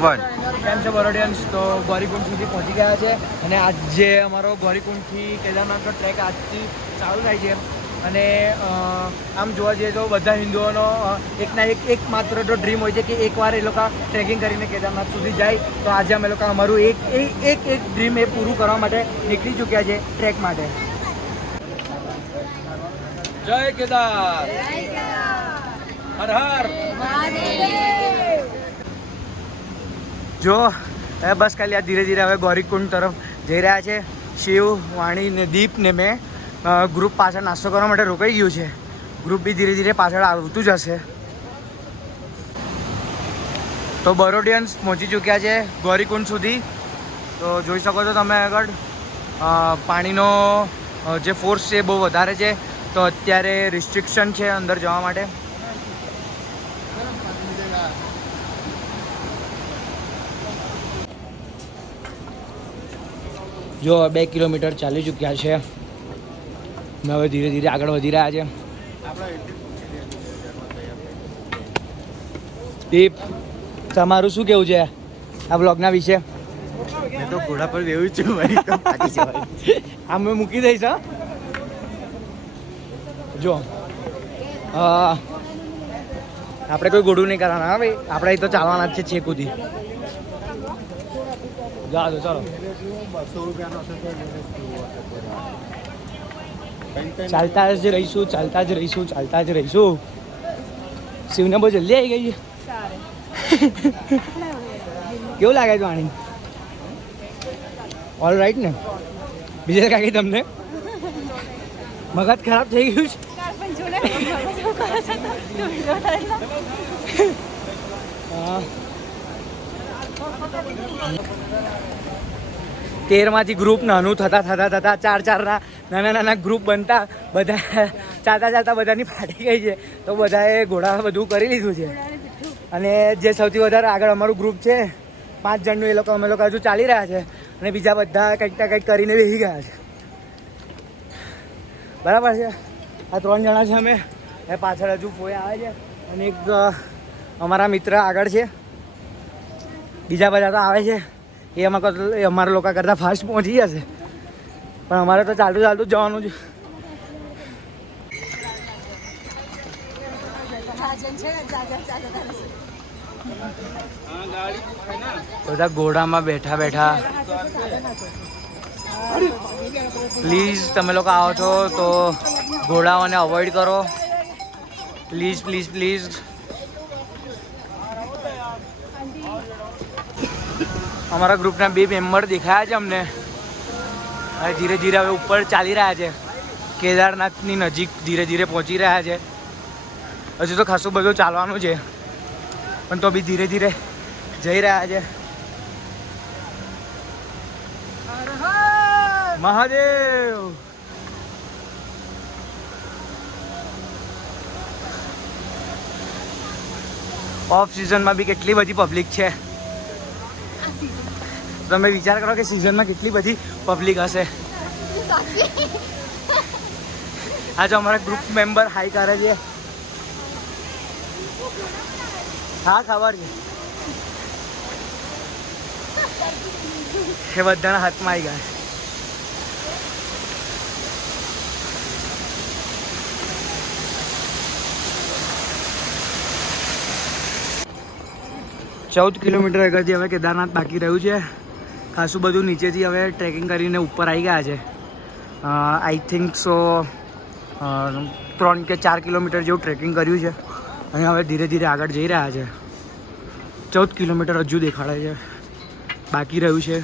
કેમ છો બરોડિયન્સ? તો ગૌરીકુંડ સુધી પહોંચી ગયા છે અને આજે અમારો ગૌરીકુંડથી કેદારનાથનો ટ્રેક આજથી ચાલુ થાય છે. અને આમ જોવા જઈએ તો બધા હિન્દુઓનો એક માત્ર તો ડ્રીમ હોય છે કે એકવાર એ લોકો ટ્રેકિંગ કરીને કેદારનાથ સુધી જાય. તો આજે અમે લોકો અમારું એક ડ્રીમ એ પૂરું કરવા માટે નીકળી ચૂક્યા છે ટ્રેક માટે. જય કેદાર, હર હર. જો બસ ખાલી આ ધીરે ધીરે હવે ગૌરીકુંડ તરફ જઈ રહ્યા છે. શિવ, વાણી ને દીપ ને મેં ગ્રુપ પાછળ નાસ્તો કરવા માટે રોકાઈ ગયું છે. ગ્રુપ બી ધીરે ધીરે પાછળ આવતું જ હશે. તો બરોડિયન્સ પહોંચી ચૂક્યા છે ગૌરીકુંડ સુધી. તો જોઈ શકો છો તમે આગળ પાણીનો જે ફોર્સ છે બહુ વધારે છે. તો અત્યારે રિસ્ટ્રિક્શન છે અંદર જવા માટે. જો 2 કિલોમીટર ચાલી ચૂક્યા છે. અમે હવે ધીરે ધીરે આગળ વધી રહ્યા છે. દીપ, તમારું શું કેવું છે આ બ્લોગના વિશે? મેં તો ઘોડા પર બેવું છું ભાઈ, તો પાછી જવાય. આમ મેં મૂકી દઈશ. હા, જો આપણે કોઈ ઘોડું નહીં કરવાના. હા ભાઈ, આપણે અહીં તો ચાલવાના જ છે છેક સુધી. જા દો, ચાલો. 200 રૂપિયાનો ચાલતા જ રહીશું, ચાલતા જ રહીશું, ચાલતા જ રહીશું. શિવને બહુ જલ્દી આવી ગઈ છે. કેવું લાગે છે વાણી? ઓલ રાઈટ ને? બીજા કાંઈ તમને મગજ ખરાબ થઈ ગયું છે? હા, 13માંથી ગ્રુપ નાનું થતા 4 નાના ગ્રુપ બનતા બધા ચાલતા બધાની ફાટી ગઈ છે. તો બધાએ ઘોડા બધું કરી લીધું છે. અને જે સૌથી વધારે આગળ અમારું ગ્રુપ છે 5 જણનું, અમે લોકો હજુ ચાલી રહ્યા છે. અને બીજા બધા કંઈક કરીને બેસી ગયા છે. બરાબર છે. આ 3 જણા છે અમે. એ પાછળ હજુ ફોઈ આવે છે અને એક અમારા મિત્ર આગળ છે. બીજા બધા તો આવે છે. એ અમારા લોકો કરતાં ફાસ્ટ પહોંચી જશે. પણ અમારે તો ચાલતું જ જવાનું છે. બધા ઘોડામાં બેઠા પ્લીઝ તમે લોકો આવો છો તો ઘોડાઓને અવોઇડ કરો. પ્લીઝ. અમારા ગ્રુપના 2 મેમ્બર દેખાયા છે અમને. હવે ધીરે ધીરે હવે ઉપર ચાલી રહ્યા છે. કેદારનાથની નજીક ધીરે ધીરે પહોંચી રહ્યા છે. હજુ તો ખાસું બધું ચાલવાનું છે, પણ તો બી ધીરે ધીરે જઈ રહ્યા છે. મહાદેવ. ઓફ સિઝનમાં બી કેટલી બધી પબ્લિક છે. તમે વિચાર કરો કે સિઝનમાં કેટલી બધી પબ્લિક હશે. આજે અમારા ગ્રુપ મેમ્બર હાઈ કરે છે. હા, ખબર છે. એ બધાના હાથમાં આવી ગયા. ચૌદ કિલોમીટર આગળથી હવે કેદારનાથ બાકી રહ્યું છે. ખાસું બધું નીચેથી હવે ટ્રેકિંગ કરીને ઉપર આવી ગયા છે. આઈ થિંક સો 3 કે 4 કિલોમીટર જેવું ટ્રેકિંગ કર્યું છે. અને હવે ધીરે ધીરે આગળ જઈ રહ્યા છે. 14 કિલોમીટર હજુ દેખાડે છે બાકી રહ્યું છે.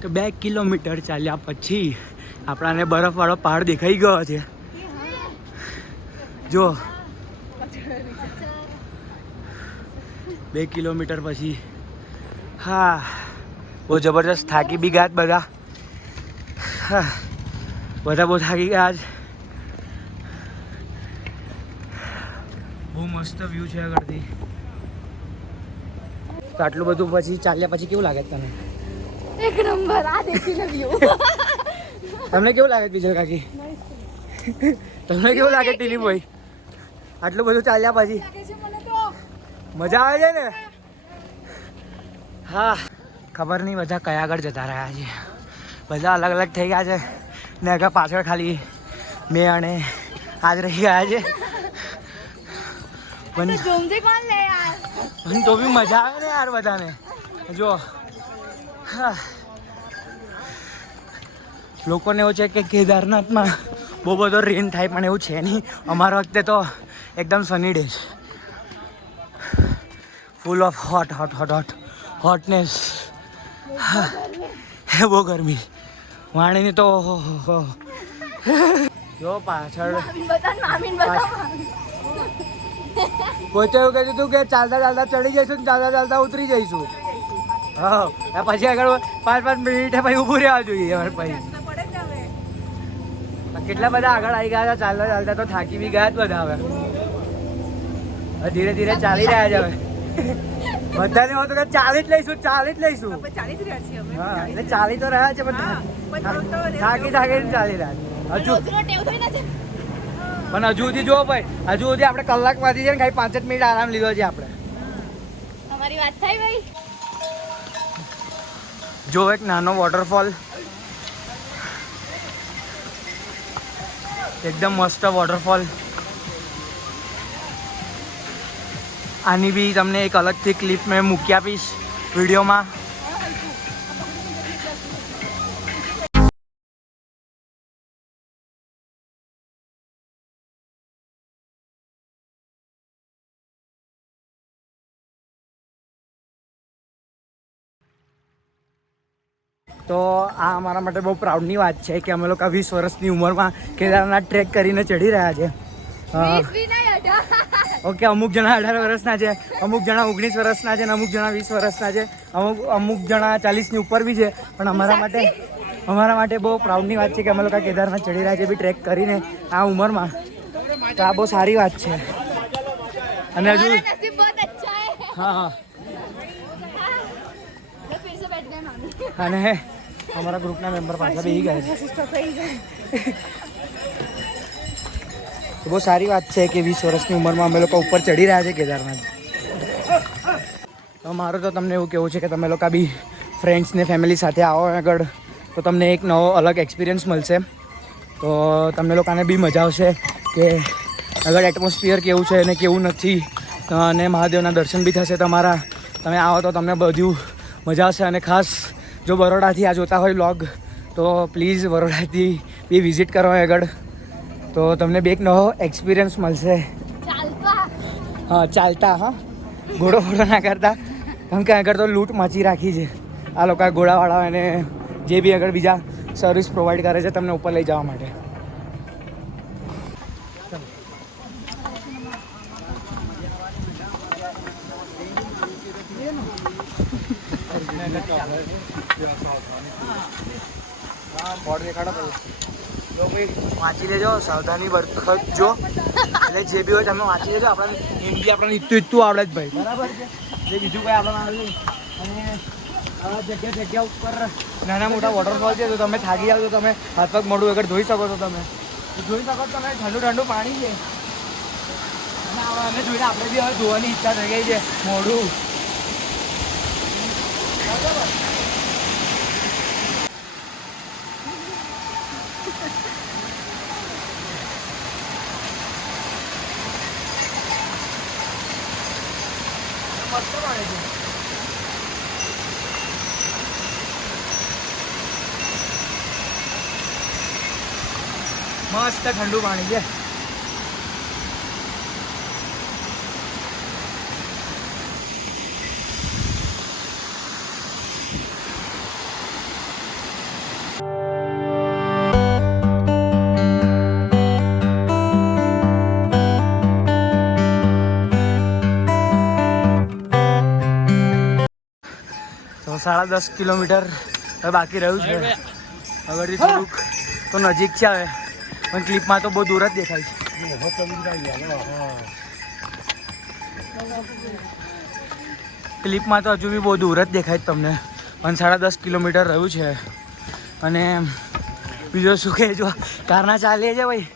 તો 2 કિલોમીટર ચાલ્યા પછી આપણાને બરફવાળો પહાડ દેખાઈ ગયો છે. જો 2 કિલોમીટર પછી. હા, બહુ જબરજસ્ત થાકી બી ગયા બધા. બહુ થાકી ગયા છે. બહુ મસ્ત વ્યૂ છે આગળથી. તો આટલું બધું પછી ચાલ્યા પછી કેવું લાગે તને? એક નંબર. આ દેખી લો વ્યૂ. તમને કેવું લાગે બીજલ કાકી? તમને કેવું લાગે ટીની ભાઈ? આટલું બધું ચાલ્યા પછી મજા આવે છે ને? હા, ખબર નહીં બધા કયા આગળ જતા રહ્યા છે. બધા અલગ અલગ થઈ ગયા છે ને આગળ પાછળ ખાલી મેં અને આજ રહી ગયા છે. પણ તો બી મજા આવે ને યાર બધાને. જો હા, લોકોને એવું છે કે કેદારનાથમાં બહુ બધો રેન થાય, પણ એવું છે નહીં. અમારા વખતે તો એકદમ સની ડે છે, ફૂલ ઓફ હોટનેસ. હે બહુ ગરમી વાણીની તો જો પાછળ કોઈ તો એવું કહેતું હતું કે ચાલતા ચાલતા ચડી જઈશું ને ચાલતા ચાલતા ઉતરી જઈશું. હા, પછી આગળ 5-5 મિનિટ પછી ઊભું રહેવા જોઈએ. પછી કેટલા બધા આગળ આવી ગયા હતા ચાલતા ચાલતા, તો થાકી બી ગયા જ બધા. હવે ધીરે ધીરે ચાલી રહ્યા છે. હવે બધાને હોતું કે ચાલી જ લઈશું. હા, એટલે ચાલી તો રહ્યા છે, પણ થાકી ચાલી રહ્યા છે હજુ. પણ હજુ સુધી જો ભાઈ, હજુ સુધી આપણે કલાકમાંથી છે ને ખાલી 5 જ મિનિટ આરામ લીધો છે આપણે. તમારી વાત થાય ભાઈ. જો એક નાનો વોટરફોલ, એકદમ મસ્ત વોટરફોલ. આની બી તમને એક અલગથી ક્લિપ મેં મૂકી આપીશ વિડીયોમાં. તો આ અમારા માટે બહુ પ્રાઉડની વાત છે કે અમે લોકો 20 વર્ષની ઉંમરમાં કેદારનાથ ટ્રેક કરીને ચડી રહ્યા છે. ઓકે, અમુક જણા 18 વર્ષના છે, અમુક જણા 19 વર્ષના છે, અને અમુક જણા 20 વર્ષના છે, અમુક જણા 40ની ઉપર બી છે. પણ અમારા માટે બહુ પ્રાઉડની વાત છે કે અમે લોકો કેદારનાથ ચડી રહ્યા છે બી ટ્રેક કરીને આ ઉંમરમાં. તો આ બહુ સારી વાત છે. અને હજુ હા, અને અમારા ગ્રુપના મેમ્બર પાછા બેસી ગયા છે. બહુ સારી વાત છે કે 20 વર્ષની ઉંમરમાં અમે લોકો ઉપર ચડી રહ્યા છે કેદારનાથ. તો મારું તો તમને એવું કહેવું છે કે તમે લોકો બી ફ્રેન્ડ્સ ને ફેમિલી સાથે આવો આગળ, તો તમને એક નવો અલગ એક્સપિરિયન્સ મળશે. તો તમને લોકોને બી મજા આવશે કે આગળ એટમોસ્ફિયર કેવું છે અને કેવું નથી, અને મહાદેવના દર્શન બી થશે તમારા. તમે આવો તો તમને બધું મજા આવશે. અને ખાસ જો બરોડાથી આ જોતા હોય વ્લોગ, તો પ્લીઝ બરોડાથી બી વિઝિટ કરો આગળ, તો તમને બી એક નવો એક્સપિરિયન્સ મળશે. હા, ચાલતા. હા, ઘોડો ના કરતા, કેમ કે આગળ તો લૂંટ મચી રાખી છે આ લોકો ઘોડાવાળા, અને જે બી આગળ બીજા સર્વિસ પ્રોવાઈડ કરે છે તમને ઉપર લઈ જવા માટે. બોર્ડ દેખાડો તો વાંચી લેજો, સાવધાની બરખજો. એટલે જે બી હોય તમે વાંચી લેજો. આપણને હિન્દી આપણને ઇત્તું આવડે જ ભાઈ, બરાબર છે. જે બીજું કંઈ આપણને આવડે. અને આવા જગ્યા ઉપર નાના મોટા વોટરફોલ છે, તો તમે થાકી જાઓ તો તમે હાથ પગ મોઢું આગળ ધોઈ શકો છો. તમે જોઈ શકો છો, તમે ઠંડુ પાણી છે. અને આને જોઈને આપણે બી હવે ધોવાની ઈચ્છા થઈ ગઈ છે મોઢું. બરાબર. મસ્ત પાણી છે. મસ્ત ઠંડુ પાણી છે. તો 10.5 કિલોમીટર હવે બાકી રહ્યું છે. આગળથી થોડુંક તો નજીક છે હવે, પણ ક્લિપમાં તો બહુ દૂર જ દેખાય છે. ક્લિપમાં તો હજુ બી બહુ દૂર જ દેખાય તમને, પણ 10.5 કિલોમીટર રહ્યું છે. અને બીજો શું કહે જો કારના ચાલીએ છે ભાઈ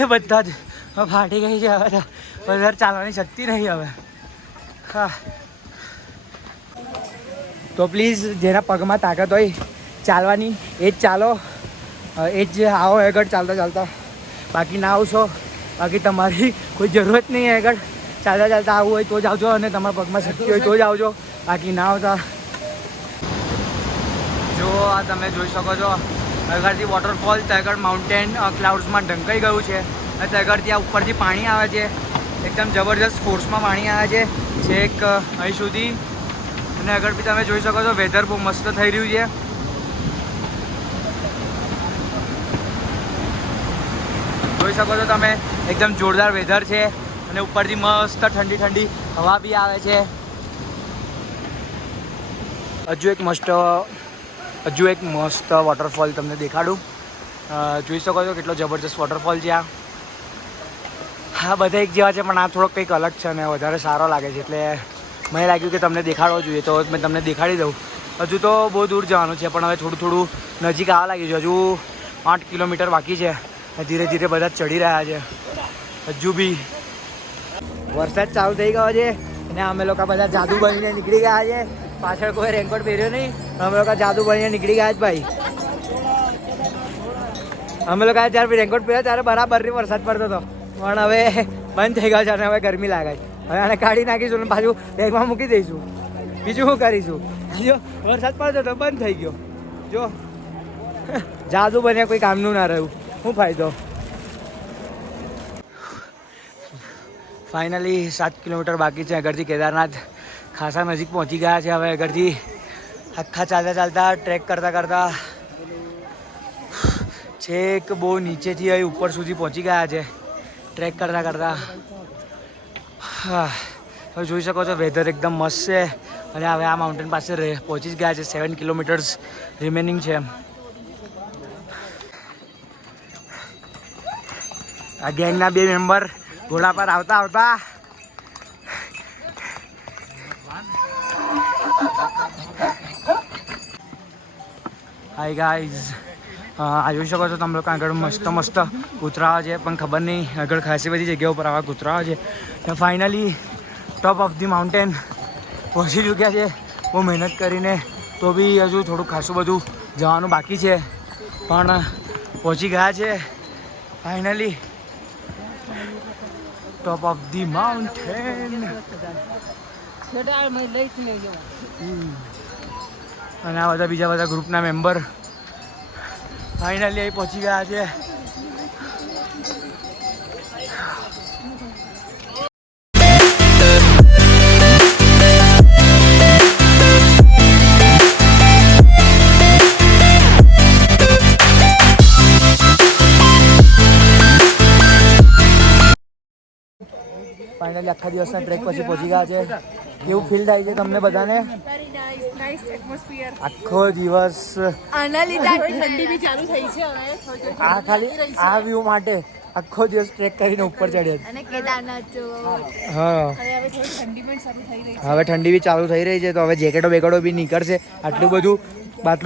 એ બધા જ ફાટી ગઈ છે હવે તો વધારે ચાલવાની શક્તિ નહીં હવે. હા તો પ્લીઝ જેના પગમાં તાકાત હોય ચાલવાની એ જ ચાલો, એ જ આવો આગળ ચાલતા ચાલતા. બાકી ના આવશો, બાકી તમારી કોઈ જરૂરત નહીં આગળ ચાલતા ચાલતા આવવું હોય તો જ આવજો અને તમારા પગમાં શક્તિ હોય તો જ આવજો, બાકી ના આવતા. જો આ તમે જોઈ શકો છો આગળથી વોટરફોલ, ત્યાં આગળ માઉન્ટેન ક્લાઉડ્સમાં ઢંકાઈ ગયું છે અને ત્યાં આગળ ત્યાં ઉપરથી પાણી આવે છે, એકદમ જબરજસ્ત ફોર્સમાં પાણી આવે છે છેક અહીં સુધી. અને આગળ બી તમે જોઈ શકો છો વેધર બહુ મસ્ત થઈ રહ્યું છે. જોઈ શકો છો તમે એકદમ જોરદાર વેધર છે અને ઉપરથી મસ્ત ઠંડી ઠંડી હવા બી આવે છે. હજુ એક મસ્ત વોટરફોલ તમને દેખાડું. જોઈ શકો છો કેટલો જબરજસ્ત વોટરફોલ છે આ. હા બધા એક જેવા છે પણ આ થોડોક કંઈક અલગ છે અને વધારે સારો લાગે છે, એટલે મને લાગ્યું કે તમને દેખાડવો જોઈએ તો મેં તમને દેખાડી દઉં. હજુ તો બહુ દૂર જવાનું છે પણ હવે થોડું થોડું નજીક આવવા લાગ્યું છે. હજુ 8 કિલોમીટર બાકી છે. ધીરે ધીરે બધા ચડી રહ્યા છે. હજુ બી વરસાદ ચાલુ થઈ ગયો છે અને અમે લોકો બધા જાદુ બનીને નીકળી ગયા છે. પાછળ કોઈ રેનકોટ પહેર્યો નહીં, અમે લોકો જાદુ બનીને નીકળી ગયા જ ભાઈ. અમે લોકો જ્યારે રેનકોટ પહેર્યો ત્યારે બરાબરથી વરસાદ પડતો હતો પણ હવે બંધ થઈ ગયો છે અને હવે ગરમી લાગે છે. હવે આને કાઢી નાખીશું અને પાછું બેગમાં મૂકી દઈશું. બીજું શું કરીશું? જો વરસાદ પડતો હતો બંધ થઈ ગયો. જો જાદુ બને કોઈ કામનું ના રહ્યું, શું ફાયદો? ફાઇનલી 7 કિલોમીટર બાકી છે આગળથી કેદારનાથ. ખાસા નજીક પહોંચી ગયા છે હવે. આગળથી આખા ચાલતા ચાલતા ટ્રેક કરતાં કરતાં છેક બહુ નીચેથી અહીં ઉપર સુધી પહોંચી ગયા છે ટ્રેક કરતાં કરતાં. હા હવે જોઈ શકો છો વેધર એકદમ મસ્ત છે અને હવે આ માઉન્ટેન પાસે પહોંચી જ ગયા છે. 7 કિલોમીટર્સ રિમેનિંગ છે. આ ગેંગના 2 મેમ્બર ઘોડા પર આવતા આવતા હાય ગાઈઝ, આ જોઈ શકો છો તમે લોકો આગળ મસ્ત મસ્ત કૂતરાઓ છે પણ ખબર નહીં આગળ ખાસી બધી જગ્યાઓ પર આવા કૂતરાઓ છે. Finally top of the mountain પહોંચી ચૂક્યા છે બહુ મહેનત કરીને. તો બી હજુ થોડું ખાસું બધું જવાનું બાકી છે પણ પહોંચી ગયા છે finally top of the mountain. અને આ બધા બીજા બધા ગ્રુપના મેમ્બર ફાઇનલી અહીં પહોંચી ગયા છે. ફાઇનલી આખા દિવસના ટ્રેક પછી પહોંચી ગયા છે. કેવું ફીલ થાય છે તમને બધાને? આખો દિવસ આના લીધે ઠંડી બી ચાલુ થઈ છે હવે. આ ખાલી આ વ્યૂ માટે આખો દિવસ ટ્રેક કરીને ઉપર ચડ્યા. અને કેદારનાથ જો હા હવે થોડી ઠંડી પણ ચાલુ થઈ રહી છે. હવે ઠંડી બી ચાલુ થઈ રહી છે તો હવે જેકેટો બેકેટો બી નીકળશે. આટલું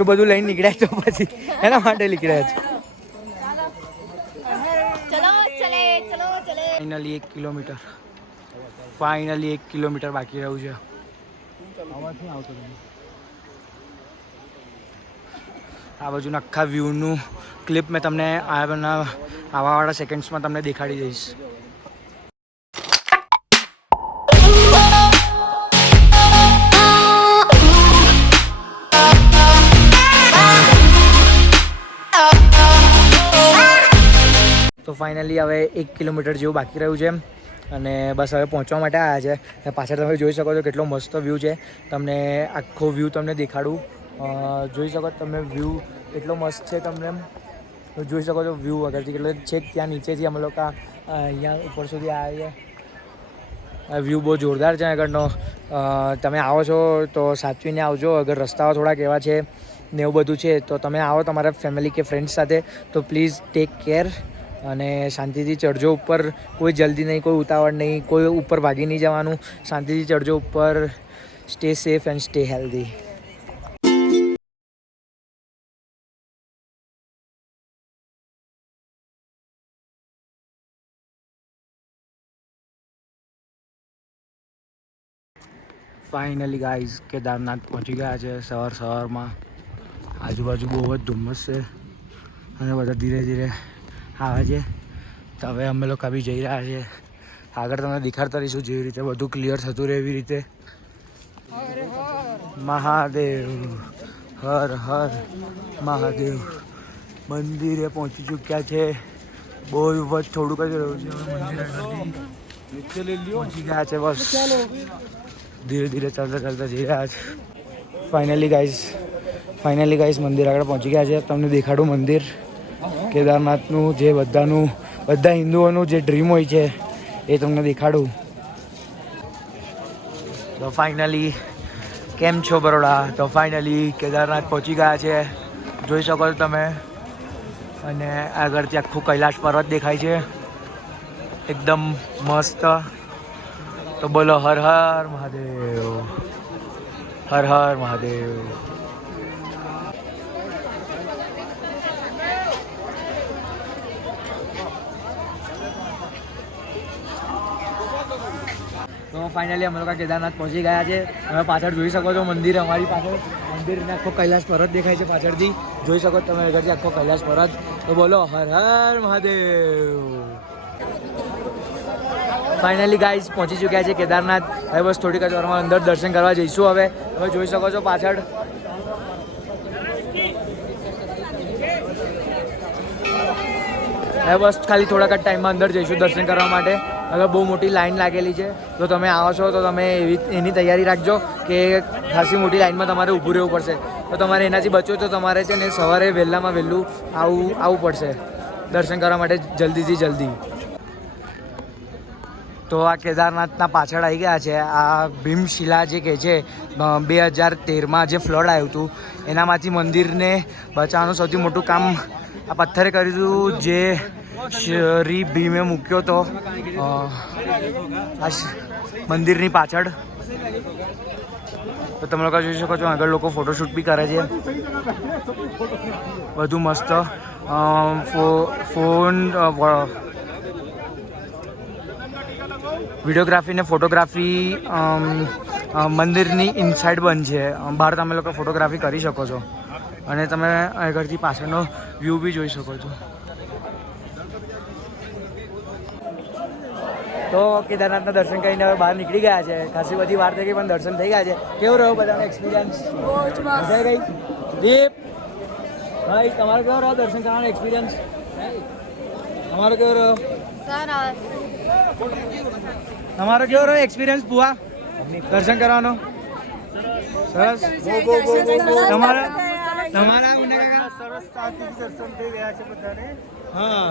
બધું લઈને નીકળ્યા તો પછી એના માટે નીકળ્યા છે. ફાઇનલી 1 કિલોમીટર બાકી રહ્યું છે. આ બાજુના આખા વ્યૂનું ક્લિપ મેં તમને આવાવાળા સેકન્ડ્સમાં તમને દેખાડી દઈશ. તો ફાઇનલી હવે 1 કિલોમીટર જેવું બાકી રહ્યું છે અને બસ હવે પહોંચવા માટે આવ્યા છે. પાછળ તમે જોઈ શકો છો કેટલો મસ્ત વ્યૂ છે. તમને આખો વ્યૂ તમને દેખાડું. જોઈ શકો તમે વ્યૂ એટલો મસ્ત છે. તમને જોઈ શકો છો વ્યૂ આગળથી કેટલો છે. ત્યાં નીચેથી અમે લોકો અહીંયા ઉપર સુધી આવ્યા છે. આ વ્યૂ બહુ જોરદાર છે આગળનો. તમે આવો છો તો સાચવીને આવજો. અગર રસ્તાઓ થોડાક એવા છે ને એવું બધું છે તો તમે આવો તમારા ફેમિલી કે ફ્રેન્ડ્સ સાથે તો પ્લીઝ ટેક કેર અને શાંતિથી ચડજો ઉપર. કોઈ જલ્દી નહીં, કોઈ ઉતાવળ નહીં, કોઈ ઉપર ભાગી નહીં જવાનું. શાંતિથી ચડજો ઉપર. Stay safe and stay healthy. Finally guys Kedarnath પહોંચી ગયા છે સવારમાં. આજુબાજુ બહુ જ ધુમ્મસ છે અને બધા ધીરે ધીરે આવે છે. તો હવે અમે લોકો બી જઈ રહ્યા છીએ. આગળ તમને દેખાડતા રહીશું જેવી રીતે બધું ક્લિયર થતું રહે એવી રીતે. મહાદેવ હર હર મહાદેવ. મંદિરે પહોંચી ચૂક્યા છે. બહુ જ થોડુંક જ રહ્યું છે મંદિર પહોંચી ગયા છે. બસ ધીરે ધીરે ચાલતા જઈ રહ્યા છે. ફાઇનલી ગાઈઝ મંદિર આગળ પહોંચી ગયા છે. તમને દેખાડું મંદિર કેદારનાથનું, જે બધા હિન્દુઓનું જે ડ્રીમ હોય છે એ તમને દેખાડું. તો ફાઇનલી કેમ છો બરોડા? તો ફાઇનલી કેદારનાથ પહોંચી ગયા છે, જોઈ શકો છો તમે. અને આગળથી આખું કૈલાશ પર્વત દેખાય છે એકદમ મસ્ત. તો બોલો હર હર મહાદેવ, હર હર મહાદેવ. તો ફાઇનલી અમે લોકો કેદારનાથ પહોંચી ગયા છે. તમે પાછળ જોઈ શકો છો મંદિર, અમારી પાછળ મંદિરને આખો કૈલાશ પર્વત દેખાય છે પાછળથી. જોઈ શકો તમે આગળથી આખો કૈલાશ પર્વત. તો બોલો હર હર મહાદેવ. ફાઇનલી ગાઈઝ પહોંચી ચૂક્યા છે કેદારનાથ. હવે બસ થોડીક જ વારમાં અંદર દર્શન કરવા જઈશું. હવે જોઈ શકો છો પાછળ. હવે બસ ખાલી થોડાક જ ટાઈમમાં અંદર જઈશું દર્શન કરવા માટે. હવે બહુ મોટી લાઈન લાગેલી છે. જો તમે આવો છો તો તમે એની તૈયારી રાખજો કે ખાસી મોટી લાઈનમાં તમારે ઊભું રહેવું પડશે. તો તમારે એનાથી બચો તો તમારે છે ને સવારે વહેલામાં વહેલું આવવું પડશે દર્શન કરવા માટે જલ્દીથી જલ્દી. તો આ કેદારનાથના પાછળ આવી ગયા છે. આ ભીમશિલા જે કહે છે 2013માં જે ફ્લડ આવ્યું હતું એનામાંથી મંદિરને બચાવવાનું સૌથી મોટું કામ આ પથ્થરે કર્યું હતું, જે શ્રી ભીમે મૂક્યો હતો આ મંદિરની પાછળ. તો તમે લોકો જોઈ શકો છો આગળ લોકો ફોટોશૂટ બી કરે છે. બધું મસ્ત વિડીયોગ્રાફી ને ફોટોગ્રાફી મંદિરની ઇનસાઇડ બંધ છે. બહાર તમે લોકો ફોટોગ્રાફી કરી શકો છો અને તમે આગળથી પાછળનો વ્યૂ બી જોઈ શકો છો. તો કેદારનાથના દર્શન કરીને હવે બહાર નીકળી ગયા છે. ખાસી બધી વાર થઈ ગઈ પણ દર્શન થઈ ગયા છે. કેવું રહ્યો બધાનો એક્સપિરિયન્સ? મજા ગઈ? દીપ ભાઈ તમારો કેવો રહ્યો દર્શન કરવાનો એક્સપિરિયન્સ? તમારો કેવો રહ્યો? તમારો કેવો રહ્યો એક્સપિરિયન્સ બુઆ દર્શન કરવાનો? સરસ. તમારા સરસ શાંતિથી દર્શન થઈ ગયા છે બધાને. હા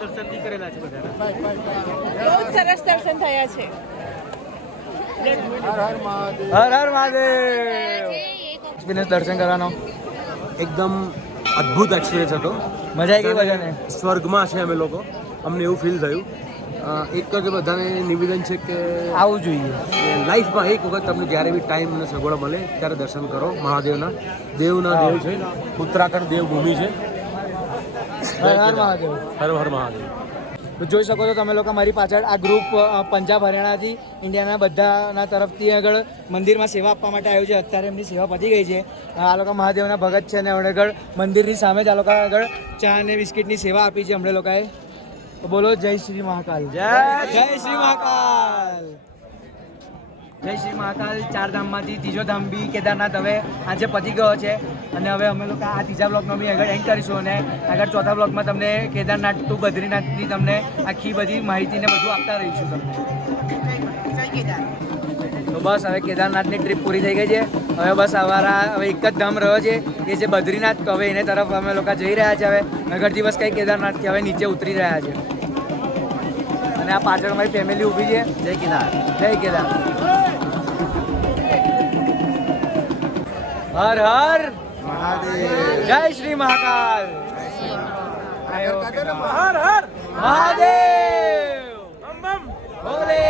દર્શન બી કરેલા છે બધાને. બહુ સરસ દર્શન થયા છે. હર હર મહાદેવ. એક્સપિરિયન્સ દર્શન કરવાનો એકદમ અદ્ભુત એક્સપિરિયન્સ હતો. મજા આવી ગઈ બધાને. સ્વર્ગમાં છે અમે લોકો, અમને એવું ફીલ થયું. એક જ બધાને નિવેદન છે કે આવવું જોઈએ લાઈફમાં એક વખત તમને જ્યારે બી ટાઈમ અને સગવડ મળે ત્યારે દર્શન કરો મહાદેવના. દેવના દેવ છે, ઉત્તરાખંડ દેવભૂમિ છે. હર હર મહાદેવ. હર હર મહાદેવ. તો જોઈ શકો છો તમે લોકો મારી પાછળ આ ગ્રુપ પંજાબ હરિયાણાથી ઇન્ડિયાના બધાના તરફથી આગળ મંદિરમાં સેવા આપવા માટે આવ્યું છે. અત્યારે એમની સેવા પતી ગઈ છે. આ લોકો મહાદેવના ભગત છે અને આગળ મંદિરની સામે જ આ લોકો આગળ ચા અને બિસ્કિટની સેવા આપી છે હમણાં લોકોએ. તો બોલો જય શ્રી મહાકાલ. જય શ્રી મહાકાલ. જય શ્રી મહાકાલ. 4 ધામમાંથી ત્રીજો ધામ બી કેદારનાથ હવે આજે પતી ગયો છે અને હવે અમે લોકો આ ત્રીજા બ્લોગનો બી આગળ એન્ડ કરીશું અને આગળ ચોથા બ્લોગમાં તમને કેદારનાથ ટુ બદ્રીનાથની તમને આખી બધી માહિતીને બધું આપતા રહીશું તમને. તો બસ હવે કેદારનાથની ટ્રીપ પૂરી થઈ ગઈ છે. હવે બસ હવે એક જ ધામ રહ્યો છે એ છે બદ્રીનાથ. તો હવે એને તરફ અમે લોકો જઈ રહ્યા છે. હવે નગરથી બસ કંઈ કેદારનાથથી હવે નીચે ઉતરી રહ્યા છે અને આ પાછળ મારી ફેમિલી ઊભી છે. જય કેદાર, જય કેદાર. હર હર મહાદેવ. જય શ્રી મહાકાલ. હર હર મહાદેવ. ભોલે